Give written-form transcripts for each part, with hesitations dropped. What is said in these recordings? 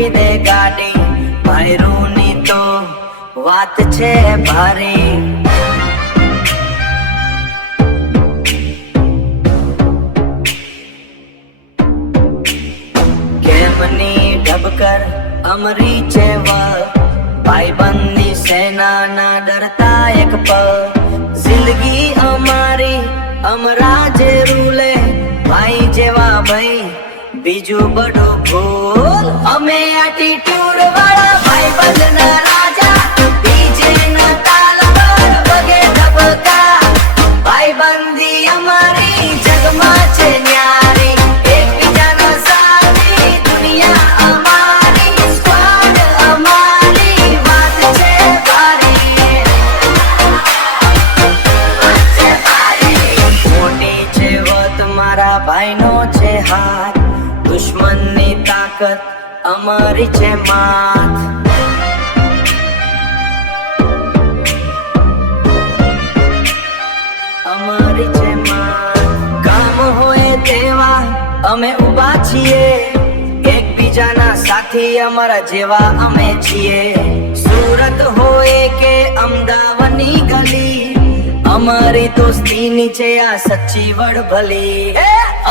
આપી દે ગાડી, ભાઈરૂની તો વાત છે ભારી. કેમની ઢબકર અમરી છે ભાઈબંધી સેના ના ડરતા એક પગ. જિંદગી અમારી અમરા જે રૂલે, ભાઈ જેવા ભાઈ બીજું બધું ભૂલ. અમે એટીટ્યુડ વાળા ભાઈબંધના રાજા, ડીજે ના તાલ પર વગે ધબકા. ભાઈબંધી અમારી જગમાં છે ન્યારી, એકબીજાના સાથી દુનિયા અમારી, સ્ક્વોડ અમારી વાત છે ભારી. મોટી છે વત મારા ભાઈનો છે હાથ, દુશ્મનની તાકાત અમારી છે માથ. અમારી છે માથ. કામ હોય તેવા અમે ઊભા છીએ, એકબીજાના સાથી અમારા જેવા અમે છીએ. સુરત હોય કે અમદાવાદની ગલી, અમારી દોસ્તીની છે આ સચ્ચી વડભલી.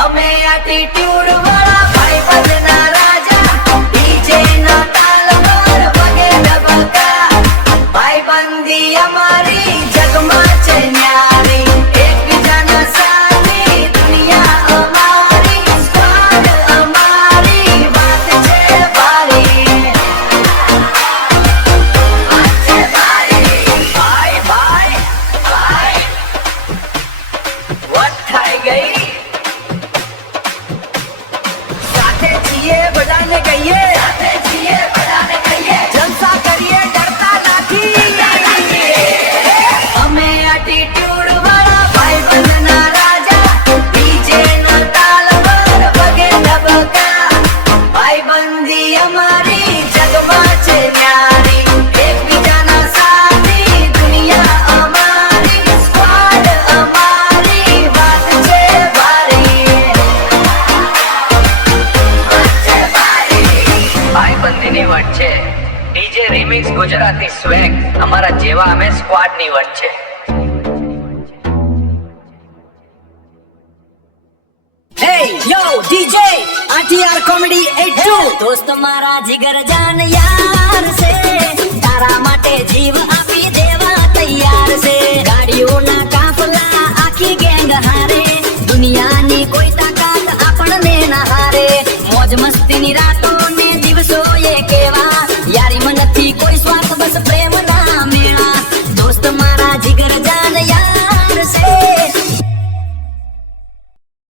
અમે એટીટ્યુડ વાળા ભાઈબંધના રાજા, ડીજે ના તાલ પર વગે ધબકા. ભાઈબંધી અમારી જગમાં છે ન્યારી, એકબીજાના સાથી દુનિયા અમારી, સ્ક્વોડ અમારી વાત છે ભારી. વાત છે ભારી. ભાઈ ભાઈ ભાઈ વટ થઈ ગઈ. સાથે છીએ બધાને કહીએ, સાથે છીએ બધાને કહીએ, જલસા કરીએ ડરતા નથી. અમે એટીટ્યુડ વાળા ભાઈબંધના રાજા, ડીજે ના તાલ પર વગે ધબકા. ભાઈબંધી અમારી જગમાં છે ન્યારી, એકબીજાના સાથી દુનિયા અમારી, સ્ક્વોડ અમારી વાત છે ભારી. ભાઈબંધીની વટ છે ડીજે રિમિક્સ ગુજરાતી સ્વેગ, અમારા જેવા અમે સ્ક્વોડની વટ છે. Hey yo DJ RTR Comedy 82, દોસ્ત મારા જીગર જાન યાર છે, તારા માટે જીવ આપી